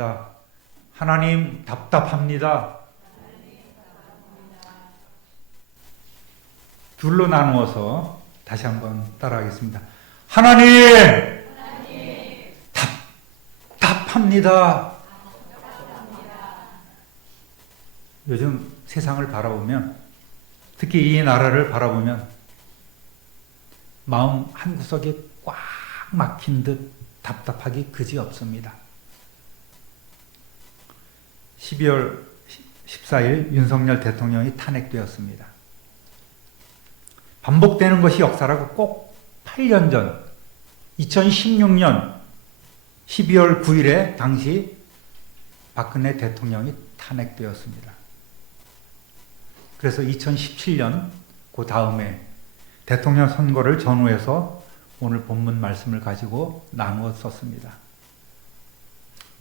답답합니다. 하나님 답답합니다. 둘로 나누어서 다시 한번 따라하겠습니다. 하나님, 답답합니다. 요즘 세상을 바라보면, 특히 이 나라를 바라보면 마음 한구석에 꽉 막힌 듯 답답하기 그지없습니다. 12월 14일 윤석열 대통령이 탄핵되었습니다. 반복되는 것이 역사라고 꼭 8년 전 2016년 12월 9일에 당시 박근혜 대통령이 탄핵되었습니다. 그래서 2017년 그 다음에 대통령 선거를 전후해서 오늘 본문 말씀을 가지고 나누었었습니다.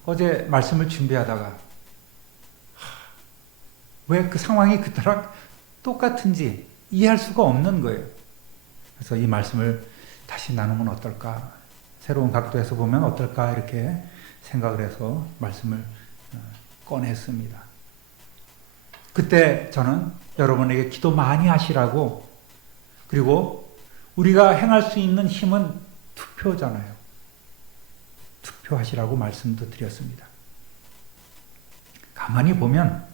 어제 말씀을 준비하다가 왜 그 상황이 그토록 똑같은지 이해할 수가 없는 거예요. 그래서 이 말씀을 다시 나누면 어떨까, 새로운 각도에서 보면 어떨까 이렇게 생각을 해서 말씀을 꺼냈습니다. 그때 저는 여러분에게 기도 많이 하시라고, 그리고 우리가 행할 수 있는 힘은 투표잖아요. 투표하시라고 말씀도 드렸습니다. 가만히 보면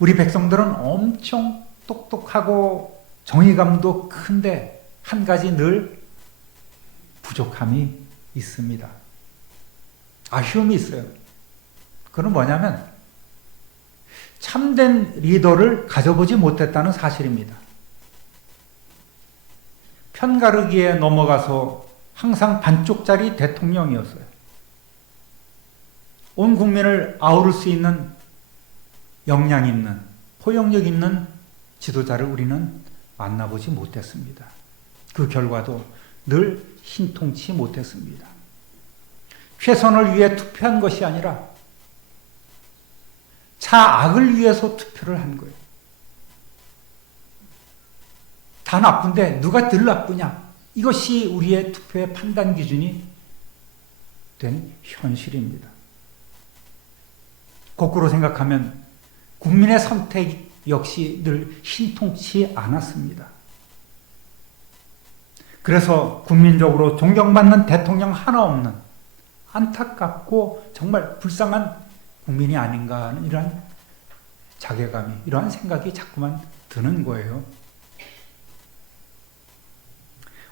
우리 백성들은 엄청 똑똑하고 정의감도 큰데 한 가지 늘 부족함이 있습니다. 아쉬움이 있어요. 그건 뭐냐면 참된 리더를 가져보지 못했다는 사실입니다. 편가르기에 넘어가서 항상 반쪽짜리 대통령이었어요. 온 국민을 아우를 수 있는 역량 있는, 포용력 있는 지도자를 우리는 만나보지 못했습니다. 그 결과도 늘 신통치 못했습니다. 최선을 위해 투표한 것이 아니라 자악을 위해서 투표를 한 거예요. 다 나쁜데 누가 덜 나쁘냐? 이것이 우리의 투표의 판단 기준이 된 현실입니다. 거꾸로 생각하면 국민의 선택 역시 늘 신통치 않았습니다. 그래서 국민적으로 존경받는 대통령 하나 없는 안타깝고 정말 불쌍한 국민이 아닌가 하는 이러한 자괴감이, 이러한 생각이 자꾸만 드는 거예요.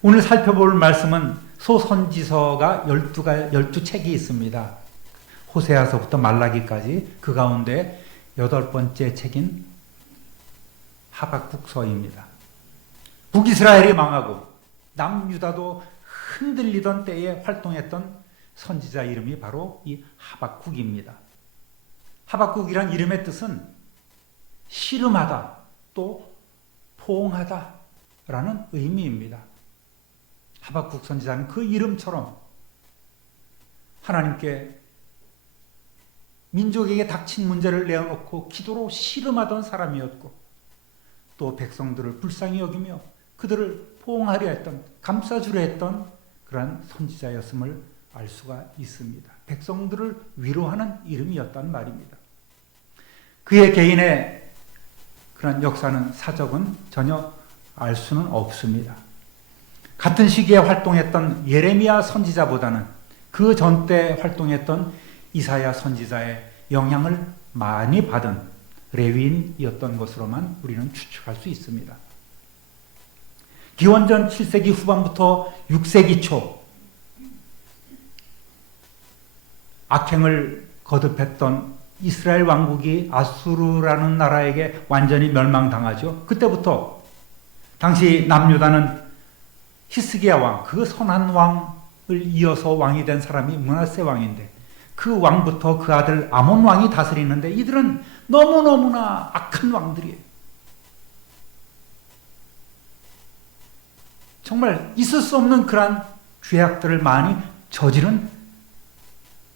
오늘 살펴볼 말씀은 소선지서가 12책이 있습니다. 호세아서부터 말라기까지, 그 가운데 8번째 책인 하박국서입니다. 북이스라엘이 망하고 남유다도 흔들리던 때에 활동했던 선지자 이름이 바로 이 하박국입니다. 하박국이란 이름의 뜻은 씨름하다, 또 포옹하다 라는 의미입니다. 하박국 선지자는 그 이름처럼 하나님께 민족에게 닥친 문제를 내어놓고 기도로 씨름하던 사람이었고, 또 백성들을 불쌍히 여기며 그들을 포옹하려 했던, 감싸주려 했던 그러한 선지자였음을 알 수가 있습니다. 백성들을 위로하는 이름이었단 말입니다. 그의 개인의 그런 역사는, 사적은 전혀 알 수는 없습니다. 같은 시기에 활동했던 예레미야 선지자보다는 그 전때 활동했던 이사야 선지자의 영향을 많이 받은 레위인이었던 것으로만 우리는 추측할 수 있습니다. 기원전 7세기 후반부터 6세기 초 악행을 거듭했던 이스라엘 왕국이 아수르라는 나라에게 완전히 멸망당하죠. 그때부터 당시 남유다는 히스기야 왕, 그 선한 왕을 이어서 왕이 된 사람이 므낫세 왕인데, 그 왕부터 그 아들 아몬 왕이 다스리는데 이들은 너무너무나 악한 왕들이에요. 정말 있을 수 없는 그러한 죄악들을 많이 저지른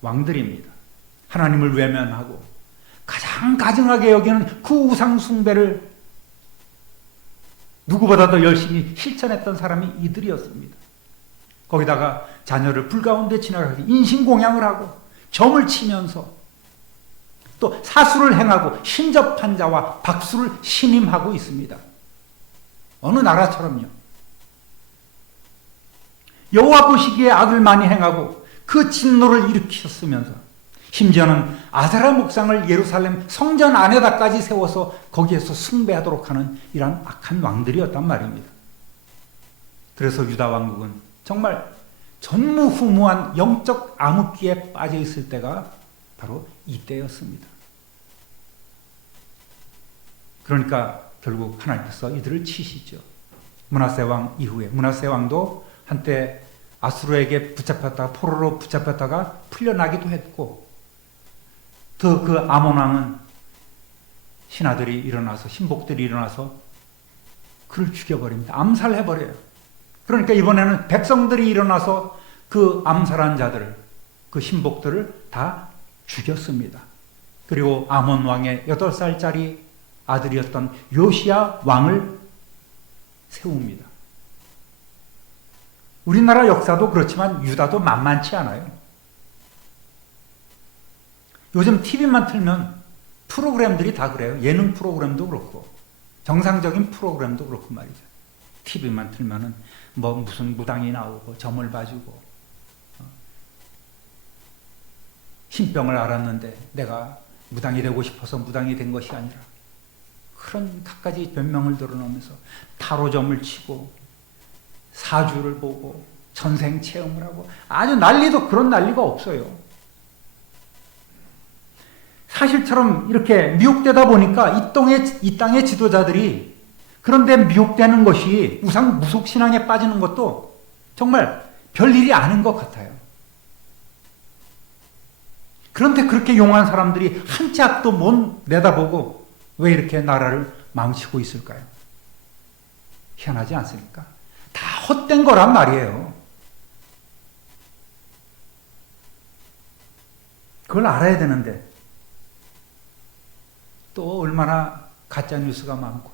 왕들입니다. 하나님을 외면하고 가장 가증하게 여기는 그 우상 숭배를 누구보다도 열심히 실천했던 사람이 이들이었습니다. 거기다가 자녀를 불 가운데 지나가게 인신공양을 하고 점을 치면서 또 사수를 행하고 신접한 자와 박수를 신임하고 있습니다. 어느 나라처럼요. 여호와 보시기에 악을 많이 행하고 그 진노를 일으키셨으면서 심지어는 아세라 목상을 예루살렘 성전 안에다까지 세워서 거기에서 숭배하도록 하는 이러한 악한 왕들이었단 말입니다. 그래서 유다 왕국은 정말 전무후무한 영적 암흑기에 빠져 있을 때가 바로 이때였습니다. 그러니까 결국 하나님께서 이들을 치시죠. 므낫세 왕 이후에 므낫세 왕도 한때 아수르에게 붙잡혔다가 포로로 붙잡혔다가 풀려나기도 했고, 더 그 아몬 왕은 신하들이 일어나서 신복들이 일어나서 그를 죽여버립니다. 암살해버려요. 그러니까 이번에는 백성들이 일어나서 그 암살한 자들을, 그 신복들을 다 죽였습니다. 그리고 아몬 왕의 8살짜리 아들이었던 요시야 왕을 세웁니다. 우리나라 역사도 그렇지만 유다도 만만치 않아요. 요즘 TV만 틀면 프로그램들이 다 그래요. 예능 프로그램도 그렇고 정상적인 프로그램도 그렇고 말이죠. TV만 틀면은 뭐 무슨 무당이 나오고 점을 봐주고 신병을 앓았는데 내가 무당이 되고 싶어서 무당이 된 것이 아니라, 그런 갖가지 변명을 드러내면서 타로점을 치고 사주를 보고 전생 체험을 하고 아주 난리도 그런 난리가 없어요. 사실처럼 이렇게 미혹되다 보니까 이 땅의 지도자들이, 그런데 미혹되는 것이 우상 무속신앙에 빠지는 것도 정말 별일이 아닌 것 같아요. 그런데 그렇게 용한 사람들이 한 치 앞도 못 내다보고 왜 이렇게 나라를 망치고 있을까요? 희한하지 않습니까? 다 헛된 거란 말이에요. 그걸 알아야 되는데 또 얼마나 가짜 뉴스가 많고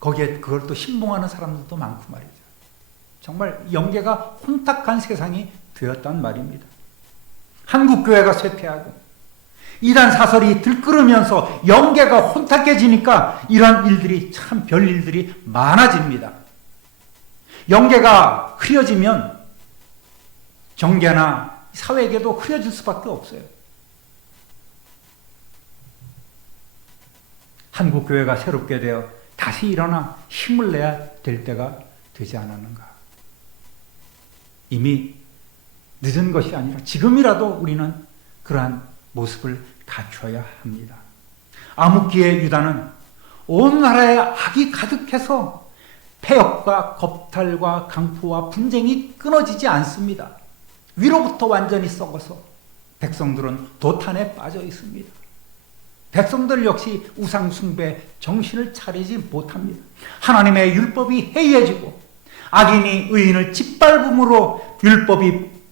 거기에 그걸 또 신봉하는 사람들도 많고 말이죠. 정말 영계가 혼탁한 세상이 되었단 말입니다. 한국교회가 쇠퇴하고 이단 사설이 들끓으면서 영계가 혼탁해지니까 이런 일들이, 참 별일들이 많아집니다. 영계가 흐려지면 정계나 사회계도 흐려질 수밖에 없어요. 한국교회가 새롭게 되어 다시 일어나 힘을 내야 될 때가 되지 않았는가. 이미 늦은 것이 아니라 지금이라도 우리는 그러한 모습을 갖춰야 합니다. 암흑기의 유다는 온 나라에 악이 가득해서 폐역과 겁탈과 강포와 분쟁이 끊어지지 않습니다. 위로부터 완전히 썩어서 백성들은 도탄에 빠져 있습니다. 백성들 역시 우상 숭배 정신을 차리지 못합니다. 하나님의 율법이 해이해지고 악인이 의인을 짓밟음으로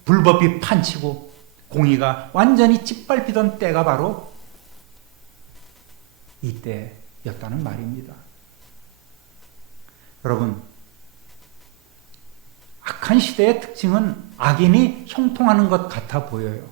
불법이 판치고 공의가 완전히 짓밟히던 때가 바로 이때였다는 말입니다. 여러분, 악한 시대의 특징은 악인이 형통하는 것 같아 보여요.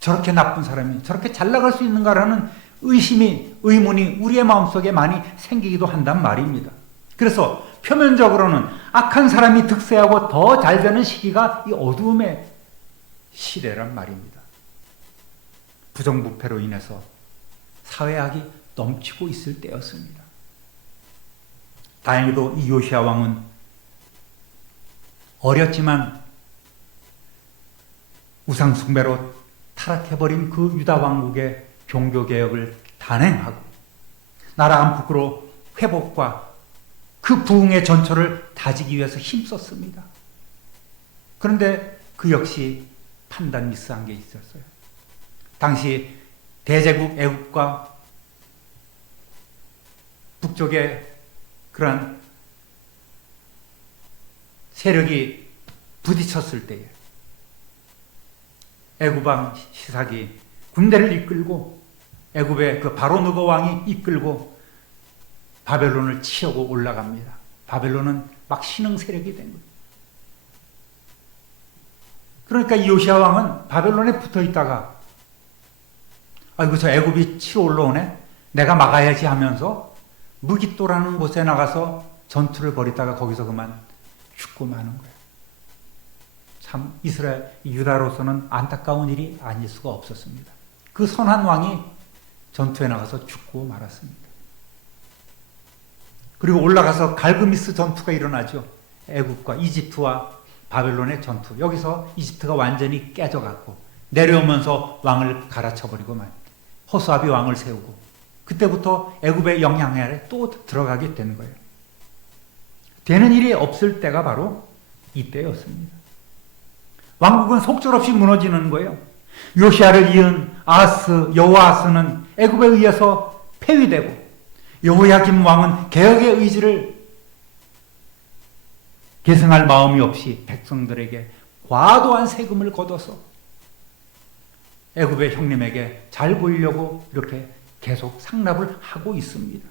저렇게 나쁜 사람이 저렇게 잘 나갈 수 있는가라는 의문이 우리의 마음속에 많이 생기기도 한단 말입니다. 그래서 표면적으로는 악한 사람이 득세하고 더 잘 되는 시기가 이 어두움의 시대란 말입니다. 부정부패로 인해서 사회악이 넘치고 있을 때였습니다. 다행히도 이 요시야 왕은 어렸지만 우상숭배로 타락해버린 그 유다 왕국의 종교개혁을 단행하고 나라 안팎으로 회복과 그 부흥의 전철을 다지기 위해서 힘썼습니다. 그런데 그 역시 판단 미스한 게 있었어요. 당시 대제국 애국과 북쪽의 그러한 세력이 부딪혔을 때에 애굽왕 시삭이 군대를 이끌고 애굽의 그 바로느고 왕이 이끌고 바벨론을 치려고 올라갑니다. 바벨론은 막 신흥 세력이 된 거예요. 그러니까 이 요시야 왕은 바벨론에 붙어 있다가 아이고 저 애굽이 치러 올라오네. 내가 막아야지 하면서 무깃도라는 곳에 나가서 전투를 벌이다가 거기서 그만 죽고 마는 거예요. 참 이스라엘 유다로서는 안타까운 일이 아닐 수가 없었습니다. 그 선한 왕이 전투에 나가서 죽고 말았습니다. 그리고 올라가서 갈그미스 전투가 일어나죠. 애굽과 이집트와 바벨론의 전투. 여기서 이집트가 완전히 깨져갔고 내려오면서 왕을 갈아쳐버리고 말. 호수아비 왕을 세우고 그때부터 애굽의 영향 아래 또 들어가게 된 거예요. 되는 일이 없을 때가 바로 이때였습니다. 왕국은 속절없이 무너지는 거예요. 요시아를 이은 아하스, 여호아하스는 애굽에 의해서 폐위되고 여호야김 왕은 개혁의 의지를 계승할 마음이 없이 백성들에게 과도한 세금을 걷어서 애굽의 형님에게 잘 보이려고 이렇게 계속 상납을 하고 있습니다.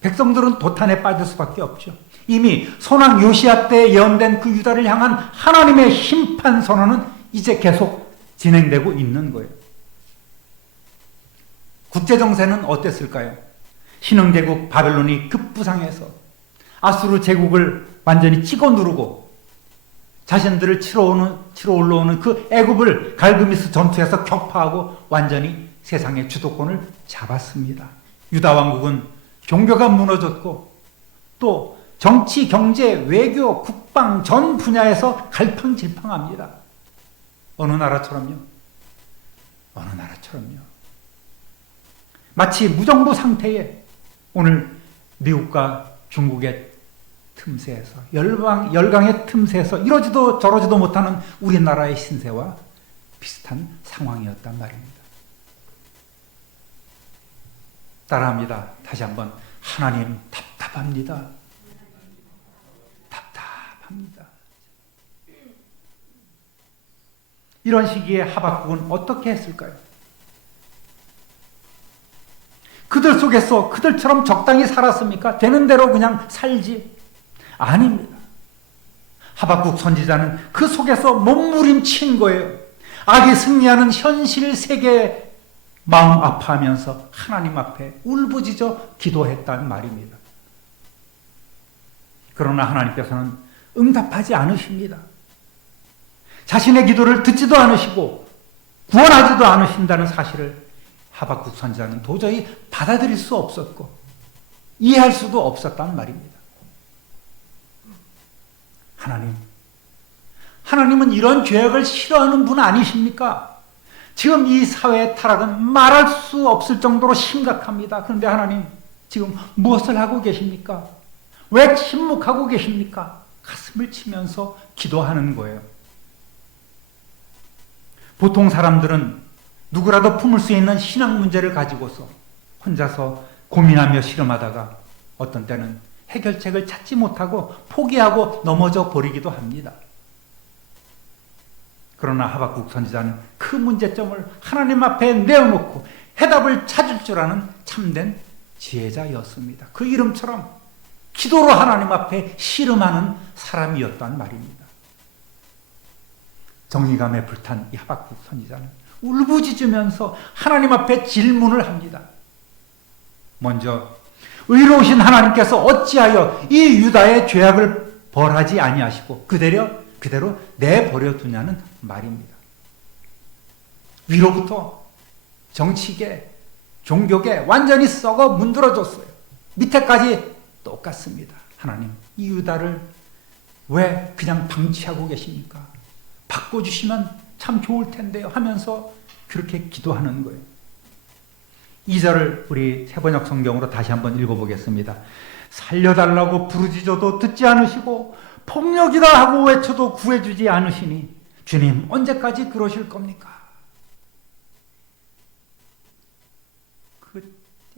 백성들은 도탄에 빠질 수밖에 없죠. 이미 선왕 요시아 때 예언된 그 유다를 향한 하나님의 심판 선언은 이제 계속 진행되고 있는 거예요. 국제정세는 어땠을까요? 신흥제국 바벨론이 급부상해서 아수르 제국을 완전히 찍어 누르고 자신들을 치러 올라오는 그 애굽을 갈그미스 전투에서 격파하고 완전히 세상의 주도권을 잡았습니다. 유다 왕국은 종교가 무너졌고 또 정치, 경제, 외교, 국방 전 분야에서 갈팡질팡합니다. 어느 나라처럼요. 어느 나라처럼요. 마치 무정부 상태에 오늘 미국과 중국의 틈새에서 열강의 틈새에서 이러지도 저러지도 못하는 우리나라의 신세와 비슷한 상황이었단 말입니다. 따라합니다. 다시 한번 하나님 답답합니다. 답답합니다. 이런 시기에 하박국은 어떻게 했을까요? 그들 속에서 그들처럼 적당히 살았습니까? 되는 대로 그냥 살지? 아닙니다. 하박국 선지자는 그 속에서 몸부림친 거예요. 악이 승리하는 현실 세계에 마음 아파하면서 하나님 앞에 울부짖어 기도했단 말입니다. 그러나 하나님께서는 응답하지 않으십니다. 자신의 기도를 듣지도 않으시고 구원하지도 않으신다는 사실을 하박국 선지자는 도저히 받아들일 수 없었고 이해할 수도 없었단 말입니다. 하나님은 이런 죄악을 싫어하는 분 아니십니까? 지금 이 사회의 타락은 말할 수 없을 정도로 심각합니다. 그런데 하나님 지금 무엇을 하고 계십니까? 왜 침묵하고 계십니까? 가슴을 치면서 기도하는 거예요. 보통 사람들은 누구라도 품을 수 있는 신앙 문제를 가지고서 혼자서 고민하며 씨름하다가 어떤 때는 해결책을 찾지 못하고 포기하고 넘어져 버리기도 합니다. 그러나 하박국 선지자는 그 문제점을 하나님 앞에 내어놓고 해답을 찾을 줄 아는 참된 지혜자였습니다. 그 이름처럼 기도로 하나님 앞에 씨름하는 사람이었단 말입니다. 정의감에 불탄 이 하박국 선지자는 울부짖으면서 하나님 앞에 질문을 합니다. 먼저 의로우신 하나님께서 어찌하여 이 유다의 죄악을 벌하지 아니하시고 그대로 내버려 두냐는 말입니다. 위로부터 정치계, 종교계 완전히 썩어 문드러졌어요. 밑에까지 똑같습니다. 하나님, 이 유다를 왜 그냥 방치하고 계십니까? 바꿔주시면 참 좋을 텐데요 하면서 그렇게 기도하는 거예요. 2절을 우리 새번역 성경으로 다시 한번 읽어보겠습니다. 살려달라고 부르짖어도 듣지 않으시고 폭력이다 하고 외쳐도 구해주지 않으시니 주님 언제까지 그러실 겁니까? 그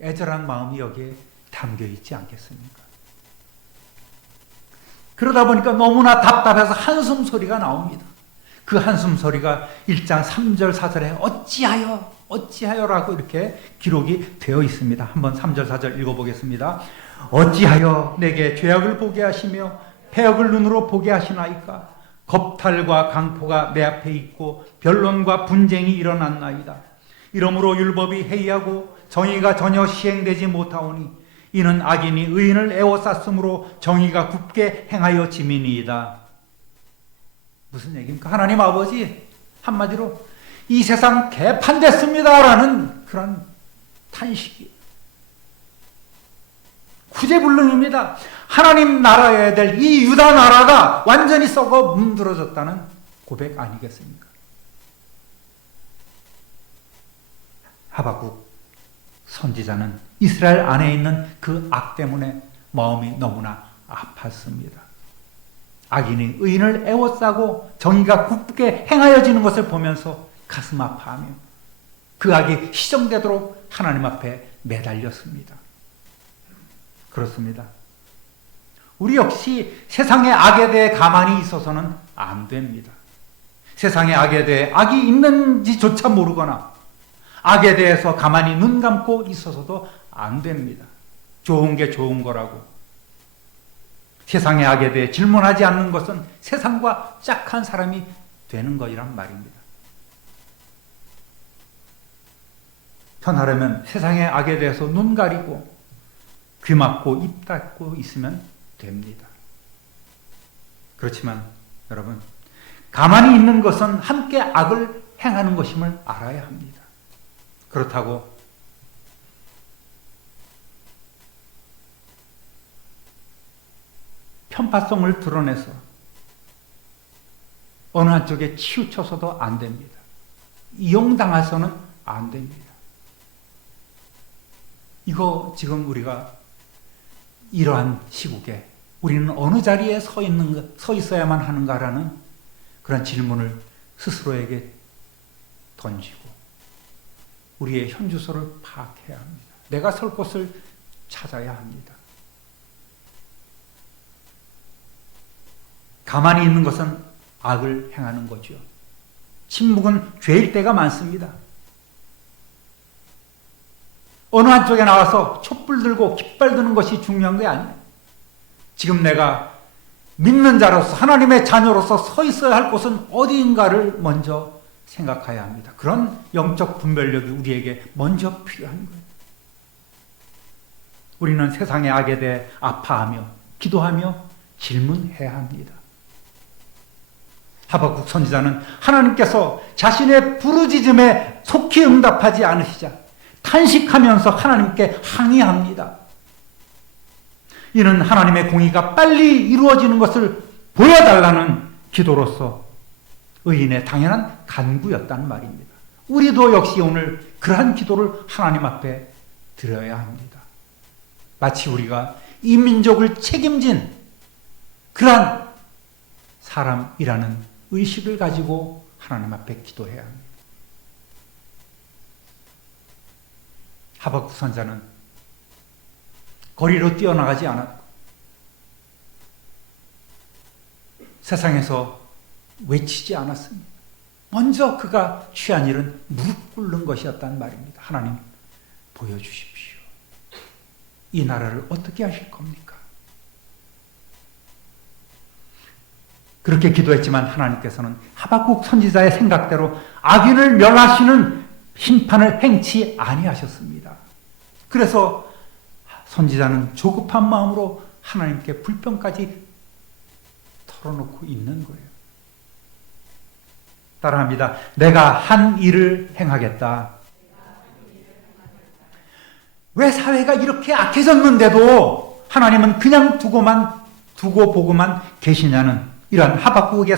애절한 마음이 여기에 담겨있지 않겠습니까? 그러다 보니까 너무나 답답해서 한숨 소리가 나옵니다. 그 한숨 소리가 1장 3절 4절에 어찌하여라고 이렇게 기록이 되어 있습니다. 한번 3절 4절 읽어보겠습니다. 어찌하여 내게 죄악을 보게 하시며 패역을 눈으로 보게 하시나이까? 겁탈과 강포가 내 앞에 있고 변론과 분쟁이 일어났나이다. 이러므로 율법이 해이하고 정의가 전혀 시행되지 못하오니 이는 악인이 의인을 애워쌌으므로 정의가 굳게 행하여 짐이니이다. 무슨 얘기입니까? 하나님 아버지 한마디로 이 세상 개판됐습니다 라는 그런 탄식이 구제불능입니다. 하나님 나라여야 될 이 유다 나라가 완전히 썩어 문드러졌다는 고백 아니겠습니까? 하박국 선지자는 이스라엘 안에 있는 그 악 때문에 마음이 너무나 아팠습니다. 악인이 의인을 애워싸고 정의가 굳게 행하여지는 것을 보면서 가슴 아파하며 그 악이 시정되도록 하나님 앞에 매달렸습니다. 그렇습니다. 우리 역시 세상의 악에 대해 가만히 있어서는 안 됩니다. 세상의 악에 대해 악이 있는지조차 모르거나 악에 대해서 가만히 눈 감고 있어서도 안 됩니다. 좋은 게 좋은 거라고. 세상의 악에 대해 질문하지 않는 것은 세상과 짝한 사람이 되는 것이란 말입니다. 편하려면 세상의 악에 대해서 눈 가리고 귀 막고 입 닫고 있으면 됩니다. 그렇지만 여러분, 가만히 있는 것은 함께 악을 행하는 것임을 알아야 합니다. 그렇다고 편파성을 드러내서 어느 한쪽에 치우쳐서도 안 됩니다. 이용당해서는 안 됩니다. 이거 지금 우리가 이러한 시국에 우리는 어느 자리에 서 있어야만 하는가라는 그런 질문을 스스로에게 던지고 우리의 현주소를 파악해야 합니다. 내가 설 곳을 찾아야 합니다. 가만히 있는 것은 악을 행하는 거죠. 침묵은 죄일 때가 많습니다. 어느 한쪽에 나와서 촛불 들고 깃발 드는 것이 중요한 게 아니에요. 지금 내가 믿는 자로서 하나님의 자녀로서 서 있어야 할 곳은 어디인가를 먼저 생각해야 합니다. 그런 영적 분별력이 우리에게 먼저 필요한 거예요. 우리는 세상의 악에 대해 아파하며 기도하며 질문해야 합니다. 하박국 선지자는 하나님께서 자신의 부르짖음에 속히 응답하지 않으시자 탄식하면서 하나님께 항의합니다. 이는 하나님의 공의가 빨리 이루어지는 것을 보여달라는 기도로서 의인의 당연한 간구였단 말입니다. 우리도 역시 오늘 그러한 기도를 하나님 앞에 드려야 합니다. 마치 우리가 이 민족을 책임진 그러한 사람이라는 의식을 가지고 하나님 앞에 기도해야 합니다. 하박국 선지자는 거리로 뛰어나가지 않았고 세상에서 외치지 않았습니다. 먼저 그가 취한 일은 무릎 꿇는 것이었단 말입니다. 하나님 보여주십시오. 이 나라를 어떻게 하실 겁니까? 그렇게 기도했지만 하나님께서는 하박국 선지자의 생각대로 악인을 멸하시는 심판을 행치 아니하셨습니다. 그래서 선지자는 조급한 마음으로 하나님께 불평까지 털어놓고 있는 거예요. 따라합니다. 내가 한 일을 행하겠다. 왜 사회가 이렇게 악해졌는데도 하나님은 그냥 두고 보고만 계시냐는 이러한 하박국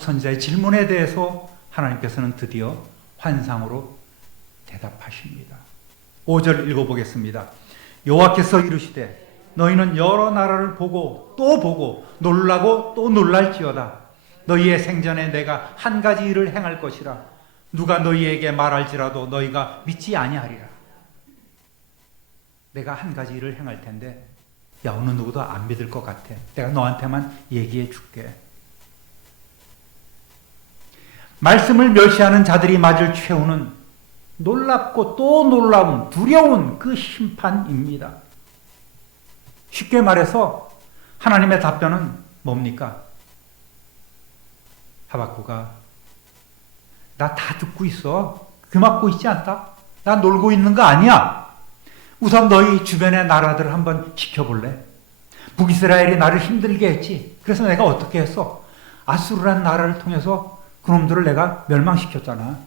선지자의 질문에 대해서 하나님께서는 드디어 환상으로 대답하십니다. 5절 읽어보겠습니다. 여호와께서 이르시되 너희는 여러 나라를 보고 또 보고 놀라고 또 놀랄지어다. 너희의 생전에 내가 한 가지 일을 행할 것이라. 누가 너희에게 말할지라도 너희가 믿지 아니하리라. 내가 한 가지 일을 행할 텐데 야, 어느 누구도 안 믿을 것 같아. 내가 너한테만 얘기해 줄게. 말씀을 멸시하는 자들이 맞을 최후는 놀랍고 또 놀라운 두려운 그 심판입니다. 쉽게 말해서 하나님의 답변은 뭡니까? 하박국아, 나 다 듣고 있어. 귀 막고 있지 않다? 나 놀고 있는 거 아니야. 우선 너희 주변의 나라들을 한번 지켜볼래? 북이스라엘이 나를 힘들게 했지. 그래서 내가 어떻게 했어? 아수르라는 나라를 통해서 그놈들을 내가 멸망시켰잖아.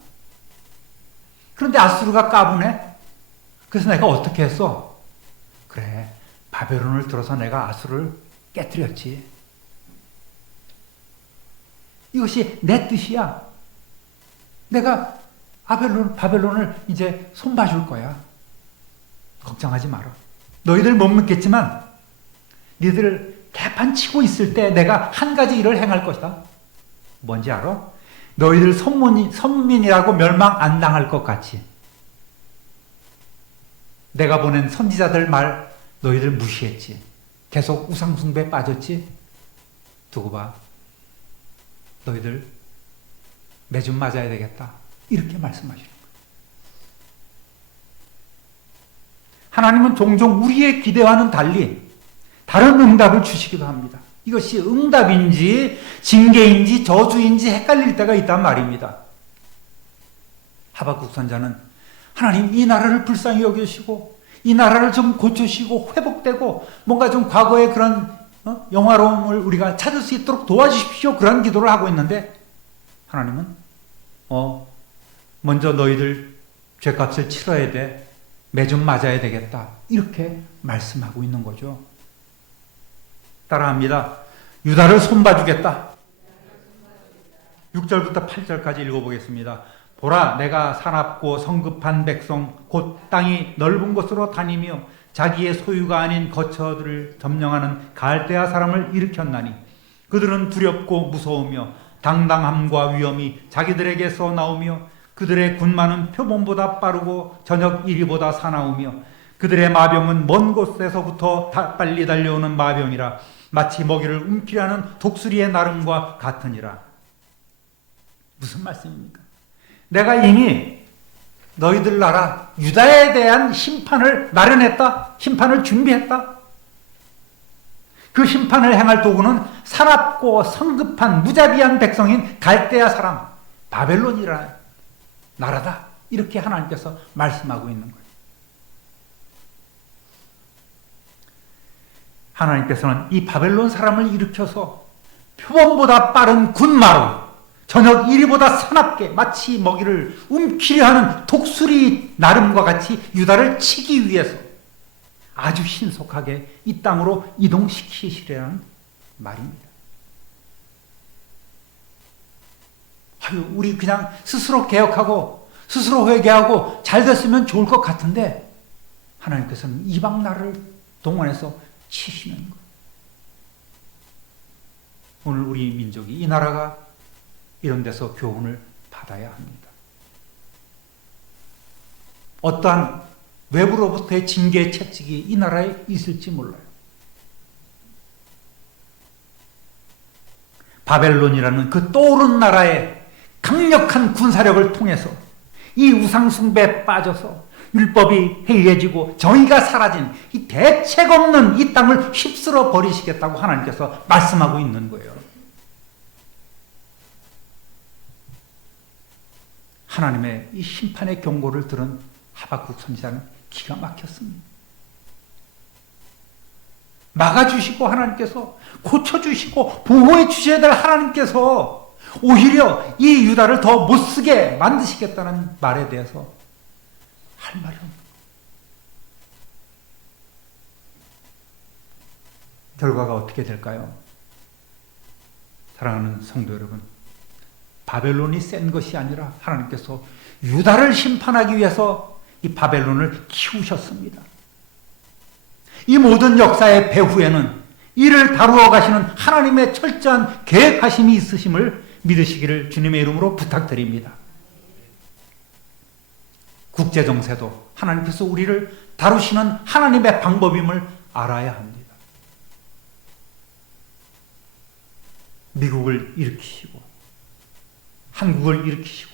그런데 아수르가 까부네? 그래서 내가 어떻게 했어? 그래, 바벨론을 들어서 내가 아수르를 깨뜨렸지. 이것이 내 뜻이야. 내가 바벨론을 이제 손봐줄 거야. 걱정하지 마라. 너희들 못 믿겠지만 너희들 개판 치고 있을 때 내가 한 가지 일을 행할 것이다. 뭔지 알아? 너희들 선민이라고 멸망 안 당할 것 같이. 내가 보낸 선지자들 말 너희들 무시했지. 계속 우상숭배에 빠졌지. 두고 봐. 너희들 매좀 맞아야 되겠다. 이렇게 말씀하시는 거예요. 하나님은 종종 우리의 기대와는 달리 다른 응답을 주시기도 합니다. 이것이 응답인지 징계인지 저주인지 헷갈릴 때가 있단 말입니다. 하박국 선자는 하나님 이 나라를 불쌍히 여기시고 이 나라를 좀 고치시고 회복되고 뭔가 좀 과거의 그런 영화로움을 우리가 찾을 수 있도록 도와주십시오. 그런 기도를 하고 있는데 하나님은 먼저 너희들 죄값을 치러야 돼. 매 좀 맞아야 되겠다. 이렇게 말씀하고 있는 거죠. 따라합니다. 유다를 손봐주겠다. 6절부터 8절까지 읽어보겠습니다. 보라, 내가 사납고 성급한 백성 곧 땅이 넓은 곳으로 다니며 자기의 소유가 아닌 거처들을 점령하는 갈대아 사람을 일으켰나니 그들은 두렵고 무서우며 당당함과 위엄이 자기들에게서 나오며 그들의 군마는 표범보다 빠르고 저녁 이리보다 사나우며 그들의 마병은 먼 곳에서부터 빨리 달려오는 마병이라 마치 먹이를 움키려는 독수리의 나름과 같으니라. 무슨 말씀입니까? 내가 이미 너희들 나라 유다에 대한 심판을 마련했다. 심판을 준비했다. 그 심판을 행할 도구는 사납고 성급한 무자비한 백성인 갈대아 사람 바벨론이라 나라다. 이렇게 하나님께서 말씀하고 있는 거예요. 하나님께서는 이 바벨론 사람을 일으켜서 표범보다 빠른 군마로 저녁 이리보다 사납게 마치 먹이를 움키려 하는 독수리 나름과 같이 유다를 치기 위해서 아주 신속하게 이 땅으로 이동시키시려는 말입니다. 우리 그냥 스스로 개혁하고 스스로 회개하고 잘 됐으면 좋을 것 같은데 하나님께서는 이방 나라를 동원해서 치시는 거예요. 오늘 우리 민족이 이 나라가 이런 데서 교훈을 받아야 합니다. 어떠한 외부로부터의 징계 채찍이 이 나라에 있을지 몰라요. 바벨론이라는 그 떠오른 나라의 강력한 군사력을 통해서 이 우상숭배에 빠져서 율법이 해이해지고 정의가 사라진 이 대책 없는 이 땅을 휩쓸어 버리시겠다고 하나님께서 말씀하고 있는 거예요. 하나님의 이 심판의 경고를 들은 하박국 선지자는 기가 막혔습니다. 막아주시고 하나님께서 고쳐주시고 보호해 주셔야 될 하나님께서 오히려 이 유다를 더 못쓰게 만드시겠다는 말에 대해서 할 말이 없는 거예요. 결과가 어떻게 될까요? 사랑하는 성도 여러분, 바벨론이 센 것이 아니라 하나님께서 유다를 심판하기 위해서 이 바벨론을 키우셨습니다. 이 모든 역사의 배후에는 이를 다루어 가시는 하나님의 철저한 계획하심이 있으심을 믿으시기를 주님의 이름으로 부탁드립니다. 국제정세도 하나님께서 우리를 다루시는 하나님의 방법임을 알아야 합니다. 미국을 일으키시고 한국을 일으키시고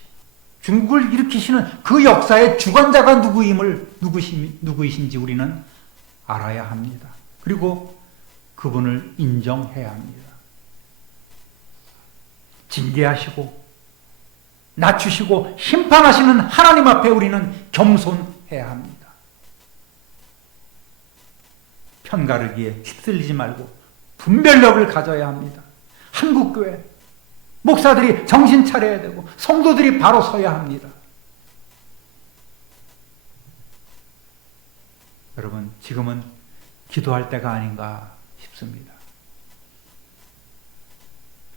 중국을 일으키시는 그 역사의 주관자가 누구이신지 우리는 알아야 합니다. 그리고 그분을 인정해야 합니다. 징계하시고 낮추시고 심판하시는 하나님 앞에 우리는 겸손해야 합니다. 편가르기에 휩쓸리지 말고 분별력을 가져야 합니다. 한국교회 목사들이 정신 차려야 되고 성도들이 바로 서야 합니다. 여러분, 지금은 기도할 때가 아닌가 싶습니다.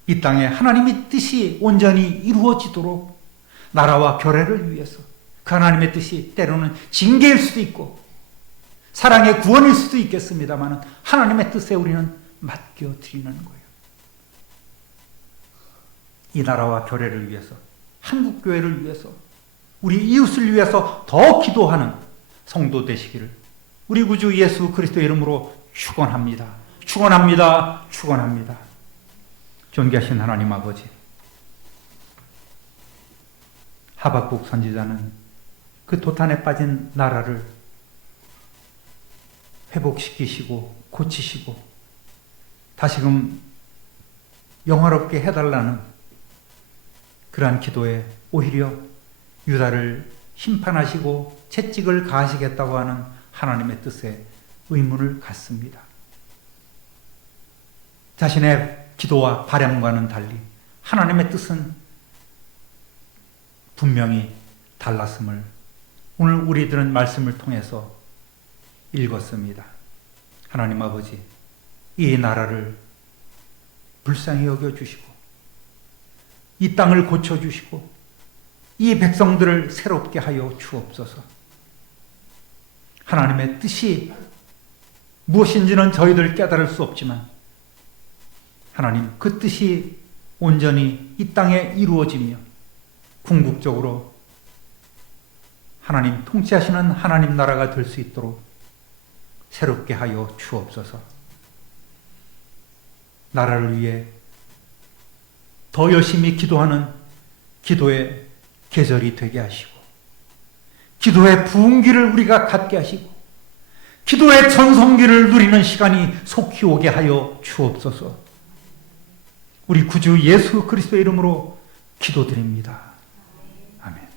이 땅에 하나님의 뜻이 온전히 이루어지도록 나라와 교회를 위해서 그 하나님의 뜻이 때로는 징계일 수도 있고 사랑의 구원일 수도 있겠습니다만 하나님의 뜻에 우리는 맡겨드리는 거예요. 이 나라와 교회를 위해서, 한국교회를 위해서, 우리 이웃을 위해서 더 기도하는 성도 되시기를 우리 구주 예수 그리스도의 이름으로 축원합니다. 축원합니다. 축원합니다. 존귀하신 하나님 아버지, 하박국 선지자는 그 도탄에 빠진 나라를 회복시키시고 고치시고 다시금 영화롭게 해달라는 그러한 기도에 오히려 유다를 심판하시고 채찍을 가하시겠다고 하는 하나님의 뜻에 의문을 갖습니다. 자신의 기도와 바람과는 달리 하나님의 뜻은 분명히 달랐음을 오늘 우리들은 말씀을 통해서 읽었습니다. 하나님 아버지, 이 나라를 불쌍히 여겨주시고 이 땅을 고쳐주시고 이 백성들을 새롭게 하여 주옵소서. 하나님의 뜻이 무엇인지는 저희들 깨달을 수 없지만 하나님, 그 뜻이 온전히 이 땅에 이루어지며 궁극적으로 하나님 통치하시는 하나님 나라가 될 수 있도록 새롭게 하여 주옵소서. 나라를 위해 더 열심히 기도하는 기도의 계절이 되게 하시고 기도의 부흥기를 우리가 갖게 하시고 기도의 전성기를 누리는 시간이 속히 오게 하여 주옵소서. 우리 구주 예수 그리스도의 이름으로 기도드립니다. 아멘.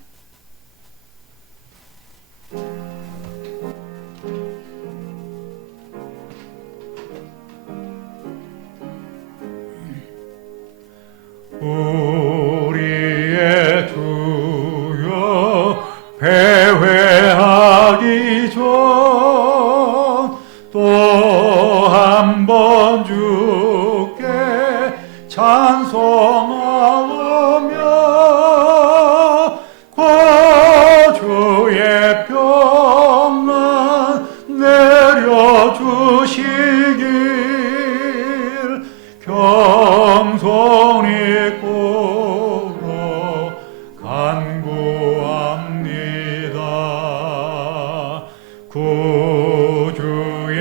우리의 주여 패회하기 전 또 한 번 주께 찬송하오며 구주의 평안 내려주시길 겸손히 꿇어 간구합니다. 구주의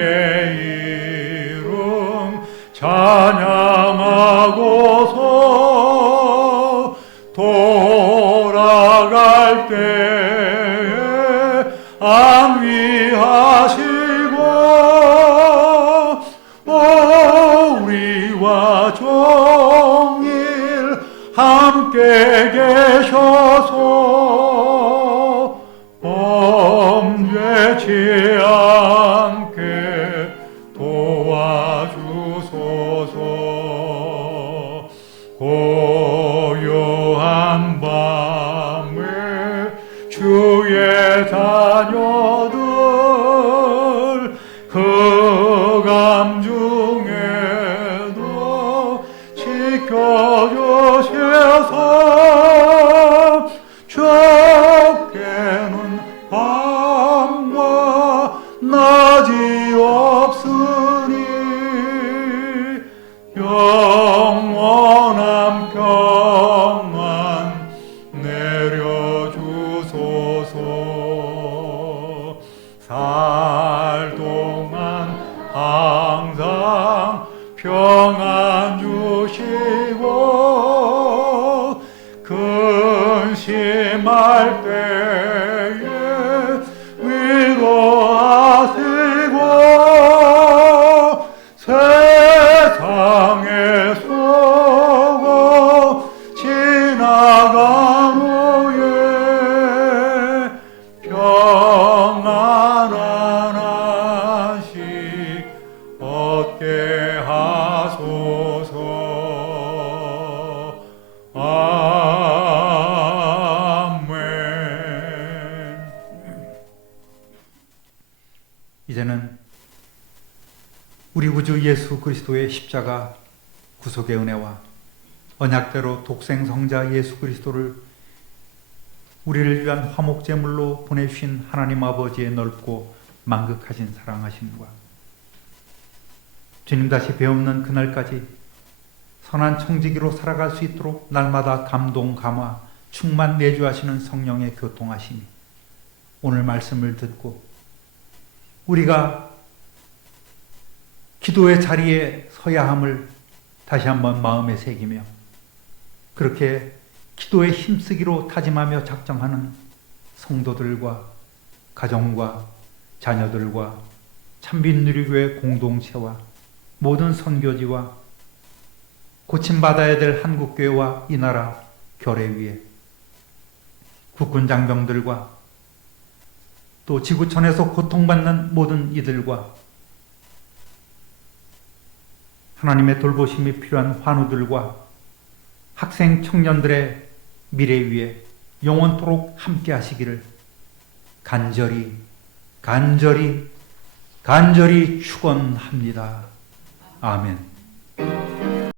이름 찬양하고서 돌아갈 때에 안위하시고 우리와 종일 함께 계셔서 범죄치 않게 도와주소서. 고요한 밤에 주의 자녀들 흑암 중에도 지켜주셔서 주께는 밤과 낮이 없으니 영원한 평안 내려주소서. 살 동안 항상 평안 주시고 근심할 때에 위로하시고 세상에 속어 지나가는 이제는 우리 구주 예수 그리스도의 십자가 구속의 은혜와 언약대로 독생성자 예수 그리스도를 우리를 위한 화목제물로 보내주신 하나님 아버지의 넓고 만극하신 사랑하심과 주님 다시 배없는 그날까지 선한 청지기로 살아갈 수 있도록 날마다 감동, 감화, 충만 내주하시는 성령의 교통하심이 오늘 말씀을 듣고 우리가 기도의 자리에 서야 함을 다시 한번 마음에 새기며 그렇게 기도에 힘쓰기로 다짐하며 작정하는 성도들과 가정과 자녀들과 참빛누리교회 공동체와 모든 선교지와 고침받아야 될 한국교회와 이 나라 결의 위에 국군 장병들과 또 지구촌에서 고통받는 모든 이들과 하나님의 돌보심이 필요한 환우들과 학생 청년들의 미래 위에 영원토록 함께 하시기를 간절히 축원합니다. 아멘.